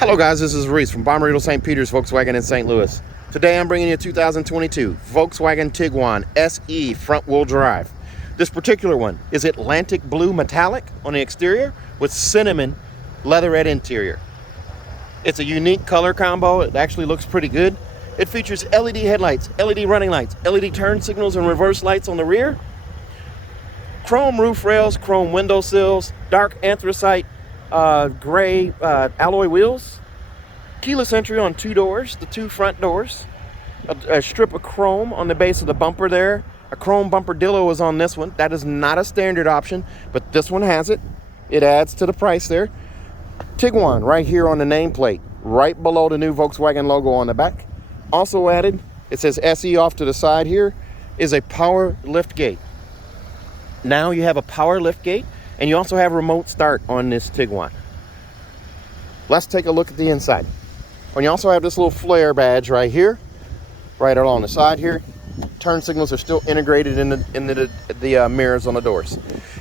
Hello guys, this is Reese from Bommarito St. Peter's Volkswagen in St. Louis. Today I'm bringing you a 2022 Volkswagen Tiguan SE front-wheel drive. This particular one is Atlantic blue metallic on the exterior with cinnamon leatherette interior. It's a unique color combo. It actually looks pretty good. It features LED headlights, LED running lights, LED turn signals and reverse lights on the rear, chrome roof rails, chrome window sills, dark anthracite gray alloy wheels, keyless entry on two doors, the two front doors, a strip of chrome on the base of the bumper there. A chrome bumper dillo is on this one. That is not a standard option, but this one has it. It adds to the price there. Tiguan right here on the nameplate, right below the new Volkswagen logo on the back. Also added, it says SE off to the side here, is a power lift gate. Now you have a power lift gate, and you also have remote start on this Tiguan. Let's take a look at the inside. And you also have this little flare badge right here, right along the side here. Turn signals are still integrated in the mirrors on the doors.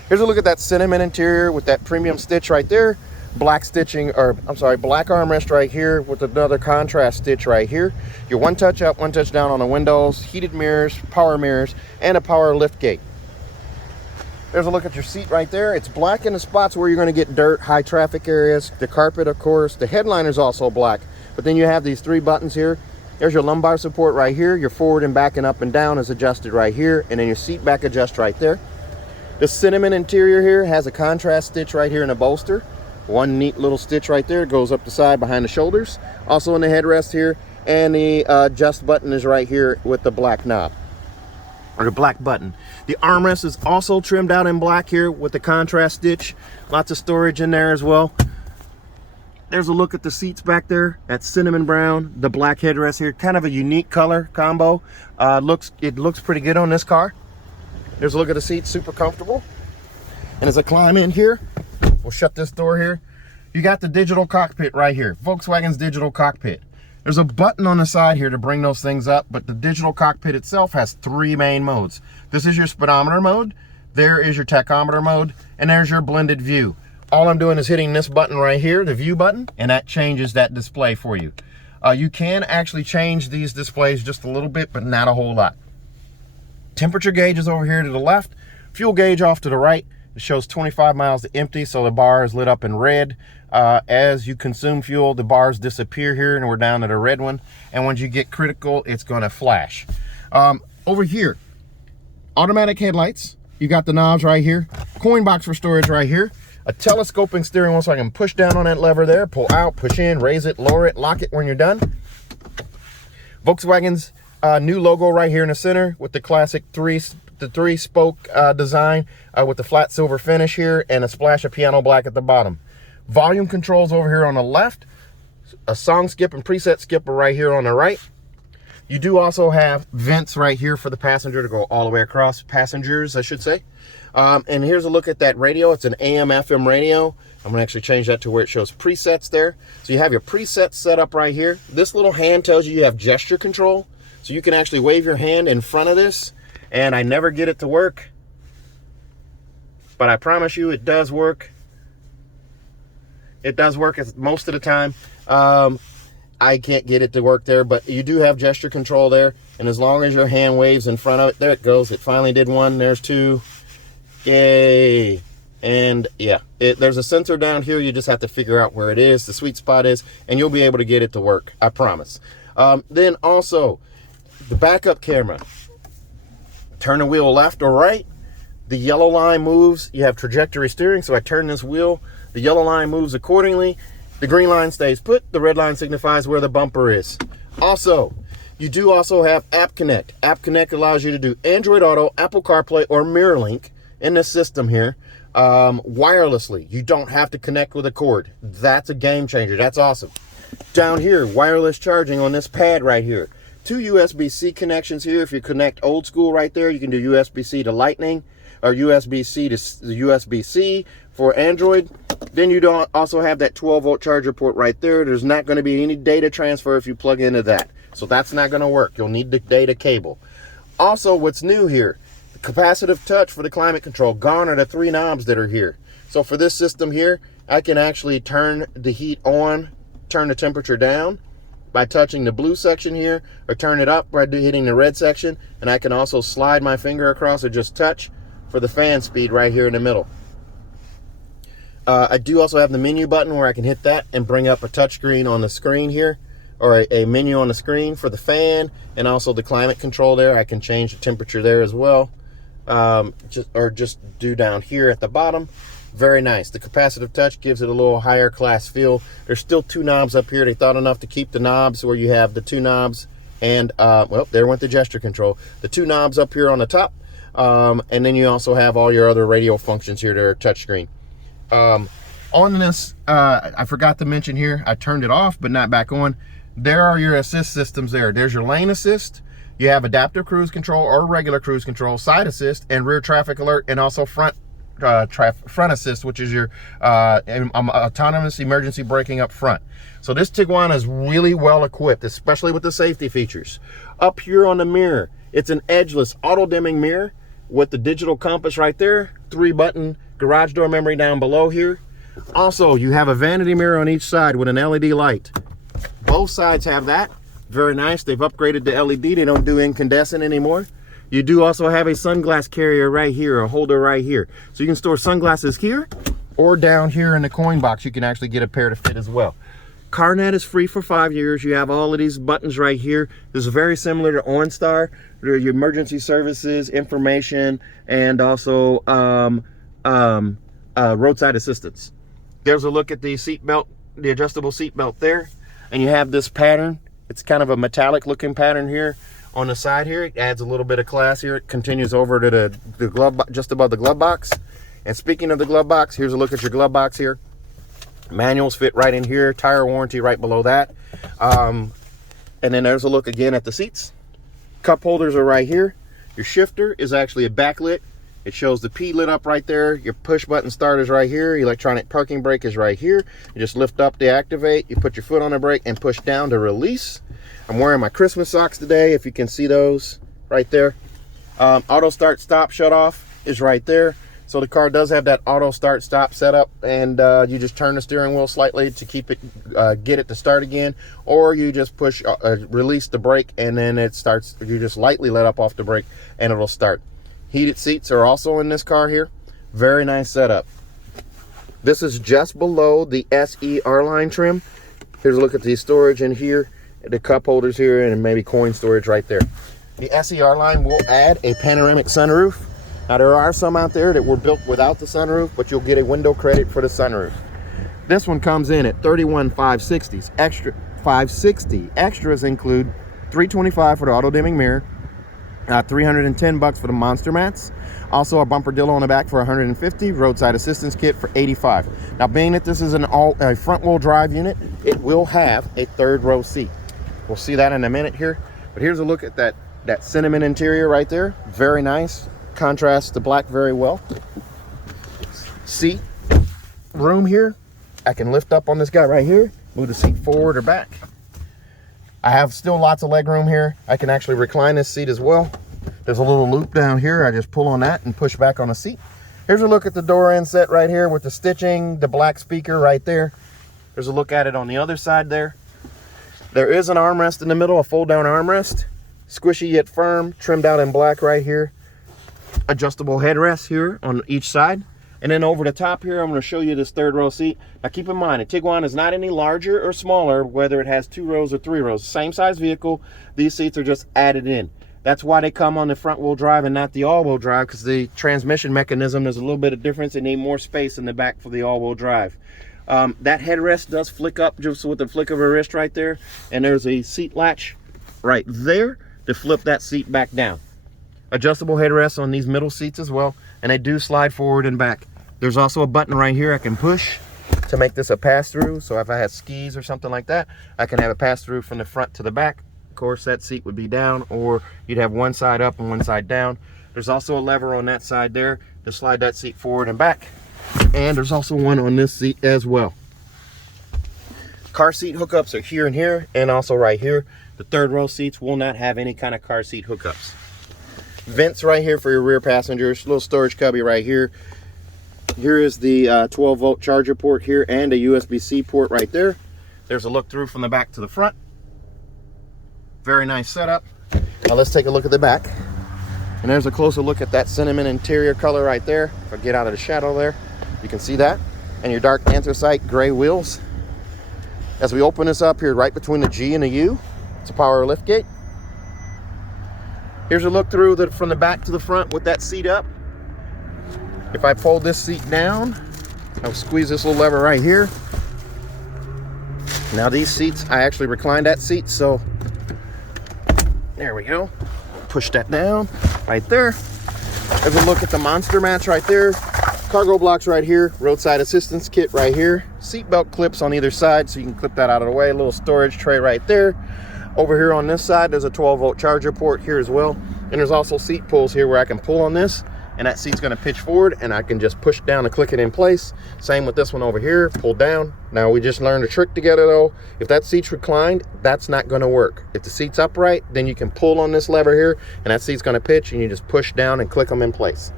Here's a look at that cinnamon interior with that premium stitch right there. Black stitching, or I'm sorry, black armrest right here with another contrast stitch right here. Your one touch up, one touch down on the windows, heated mirrors, and a power lift gate. There's a look at your seat right there. It's black in the spots where you're going to get dirt, high traffic areas, the carpet, of course. The headliner is also black, but then you have these three buttons here. There's your lumbar support right here. Your forward and back and up and down is adjusted right here, and then your seat back adjusts right there. The cinnamon interior here has a contrast stitch right here in the bolster. One neat little stitch right there goes up the side behind the shoulders. Also in the headrest here, and the adjust button is right here with the black knob, or the black button. The armrest is also trimmed out in black here with the contrast stitch. Lots of storage in there as well. There's a look at the seats back there. That cinnamon brown, the black headrest here. Kind of a unique color combo. It looks pretty good on this car. There's a look at the seats, super comfortable. And as I climb in here, we'll shut this door here. You got the digital cockpit right here. Volkswagen's digital cockpit. There's a button on the side here to bring those things up, but the digital cockpit itself has three main modes. This is your speedometer mode, there is your tachometer mode, and there's your blended view. All I'm doing is hitting this button right here, the view button, and that changes that display for you. You can actually change these displays just a little bit, but not a whole lot. Temperature gauge is over here to the left, fuel gauge off to the right. It shows 25 miles to empty, so the bar is lit up in red. As you consume fuel, the bars disappear here, and we're down to the red one. And once you get critical, it's going to flash. Over here, automatic headlights. You got the knobs right here. Coin box for storage right here. A telescoping steering wheel, so I can push down on that lever there, pull out, push in, raise it, lower it, lock it when you're done. Volkswagen's new logo right here in the center with the classic three spoke design with the flat silver finish here and a splash of piano black at the bottom. Volume controls over here on the left, a song skip and preset skipper right here on the right. You do also have vents right here for the passenger to go all the way across, passengers I should say. And here's a look at that radio. It's an AM FM radio. I'm gonna actually change that to where it shows presets there. So you have your presets set up right here. This little hand tells you have gesture control, so you can actually wave your hand in front of this. And I never get it to work, but I promise you it does work. It does work most of the time. I can't get it to work there, but you do have gesture control there, and as long as your hand waves in front of it, there it goes. It finally did one. There's two. Yay. And yeah, there's a sensor down here. You just have to figure out where it is, the sweet spot is, and you'll be able to get it to work, I promise. Then also the backup camera. Turn the wheel left or right, the yellow line moves. You have trajectory steering, so I turn this wheel, the yellow line moves accordingly. The green line stays put, the red line signifies where the bumper is. Also, you do also have App Connect. App Connect allows you to do Android Auto, Apple CarPlay, or MirrorLink in this system here wirelessly. You don't have to connect with a cord. That's a game changer. That's awesome. Down here, wireless charging on this pad right here. Two USB-C connections here. If you connect old school right there, you can do USB-C to Lightning or USB-C to USB-C for Android. Then you don't also have that 12-volt charger port right there. There's not going to be any data transfer if you plug into that. So that's not going to work. You'll need the data cable. Also, what's new here, the capacitive touch for the climate control. Gone are the three knobs that are here. So for this system here, I can actually turn the heat on turn the temperature down by touching the blue section here, or turn it up by hitting the red section. And I can also slide my finger across or just touch for the fan speed right here in the middle. I do also have the menu button where I can hit that and bring up a touchscreen on the screen here, or a menu on the screen for the fan, and also the climate control there. I can change the temperature there as well, just do down here at the bottom. Very nice. The capacitive touch gives it a little higher class feel. There's still two knobs up here. They thought enough to keep the knobs where you have the two knobs and well, there went the gesture control. The two knobs up here on the top, and then you also have all your other radio functions here that are touchscreen. On this, I forgot to mention here, I turned it off but not back on. There are your assist systems there. There's your lane assist. You have adaptive cruise control or regular cruise control, side assist, and rear traffic alert, and also front assist, which is your autonomous emergency braking up front. So this Tiguan is really well equipped, especially with the safety features. Up here on the mirror, it's an edgeless auto dimming mirror with the digital compass right there, 3-button garage door memory down below here. Also, you have a vanity mirror on each side with an LED light. Both sides have that. Very nice. They've upgraded the LED. They don't do incandescent anymore. You do also have a sunglass carrier right here, a holder right here. So you can store sunglasses here, or down here in the coin box, you can actually get a pair to fit as well. CarNet is free for 5 years. You have all of these buttons right here. This is very similar to OnStar. They're your emergency services, information, and also roadside assistance. There's a look at the seat belt, the adjustable seat belt there. And you have this pattern. It's kind of a metallic looking pattern here on the side here. It adds a little bit of class here. It continues over to the glove, just above the glove box. And speaking of the glove box, here's a look at your glove box here. Manuals fit right in here, tire warranty right below that. And then there's a look again at the seats. Cup holders are right here. Your shifter is actually a backlit. It shows the P lit up right there. Your push button start is right here. Electronic parking brake is right here. You just lift up to activate. You put your foot on the brake and push down to release. I'm wearing my Christmas socks today, if you can see those right there. Auto start stop shut off is right there. So the car does have that auto start stop setup, and you just turn the steering wheel slightly to keep it, get it to start again, or you just push, release the brake, and then it starts. You just lightly let up off the brake and it'll start. Heated seats are also in this car here. Very nice setup. This is just below the SE R-Line trim. Here's a look at the storage in here, the cup holders here, and maybe coin storage right there. The SE R-Line will add a panoramic sunroof. Now there are some out there that were built without the sunroof, but you'll get a window credit for the sunroof. This one comes in at $31,560. Extra $560. Extras include $325 for the auto dimming mirror, $310 for the monster mats, also a bumper dillo on the back for $150, roadside assistance kit for $85. Now, being that this is a front wheel drive unit, it will have a third row seat. We'll see that in a minute here, but here's a look at that cinnamon interior right there. Very nice, contrasts the black very well. Seat room here, I can lift up on this guy right here, move the seat forward or back. I have still lots of leg room here. I can actually recline this seat as well. There's a little loop down here. I just pull on that and push back on the seat. Here's a look at the door inset right here with the stitching, the black speaker right there. There's a look at it on the other side there. There is an armrest in the middle, a fold down armrest. Squishy yet firm, trimmed out in black right here. Adjustable headrest here on each side. And then over the top here, I'm going to show you this third row seat. Now keep in mind, a Tiguan is not any larger or smaller, whether it has 2 rows or 3 rows. Same size vehicle, these seats are just added in. That's why they come on the front wheel drive and not the all wheel drive, because the transmission mechanism, there's a little bit of difference. They need more space in the back for the all wheel drive. That headrest does flick up just with the flick of a wrist right there. And there's a seat latch right there to flip that seat back down. Adjustable headrests on these middle seats as well, and they do slide forward and back. There's also a button right here I can push to make this a pass-through. So if I had skis or something like that, I can have a pass-through from the front to the back. Of course, that seat would be down, or you'd have one side up and one side down. There's also a lever on that side there to slide that seat forward and back. And there's also one on this seat as well. Car seat hookups are here and here, and also right here. The third row seats will not have any kind of car seat hookups. Vents right here for your rear passengers, little storage cubby right here. Here is the 12-volt charger port here and a USB-C port right there. There's a look through from the back to the front. Very nice setup. Now let's take a look at the back. And there's a closer look at that cinnamon interior color right there. If I get out of the shadow there, you can see that. And your dark anthracite gray wheels. As we open this up here, right between the G and the U, it's a power lift gate. Here's a look through from the back to the front with that seat up. If I fold this seat down, I'll squeeze this little lever right here. Now these seats, I actually reclined that seat, so there we go. Push that down right there. There's a look at the monster mats right there. Cargo blocks right here. Roadside assistance kit right here. Seatbelt clips on either side, so you can clip that out of the way. A little storage tray right there. Over here on this side, there's a 12-volt charger port here as well. And there's also seat pulls here where I can pull on this, and that seat's going to pitch forward, and I can just push down and click it in place. Same with this one over here, pull down. Now we just learned a trick together though. If that seat's reclined, that's not going to work. If the seat's upright, then you can pull on this lever here, and that seat's going to pitch, and you just push down and click them in place.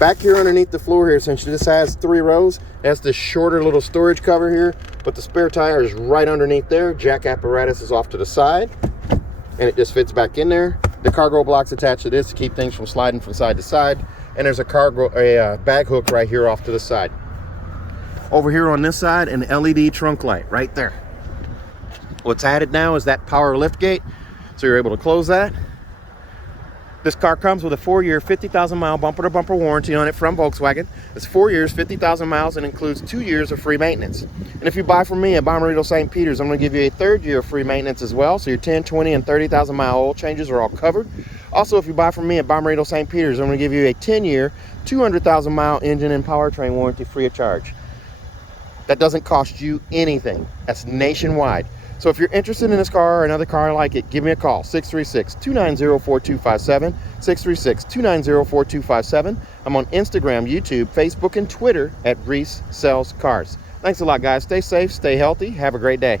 Back here underneath the floor here, since this has 3 rows, it has this shorter little storage cover here, but the spare tire is right underneath there. Jack apparatus is off to the side, and it just fits back in there. The cargo block's attached to this to keep things from sliding from side to side. And there's a bag hook right here off to the side. Over here on this side, an LED trunk light right there. What's added now is that power lift gate, so you're able to close that. This car comes with a 4-year, 50,000-mile bumper-to-bumper warranty on it from Volkswagen. It's 4 years, 50,000 miles, and includes 2 years of free maintenance. And if you buy from me at Bommarito St. Peter's, I'm going to give you a 3rd year of free maintenance as well. So your 10, 20, and 30,000-mile oil changes are all covered. Also, if you buy from me at Bommarito St. Peter's, I'm going to give you a 10-year, 200,000-mile engine and powertrain warranty free of charge. That doesn't cost you anything. That's nationwide. So if you're interested in this car or another car like it, give me a call, 636-290-4257, 636-290-4257. I'm on Instagram, YouTube, Facebook, and Twitter at Reese Sells Cars. Thanks a lot, guys. Stay safe, stay healthy. Have a great day.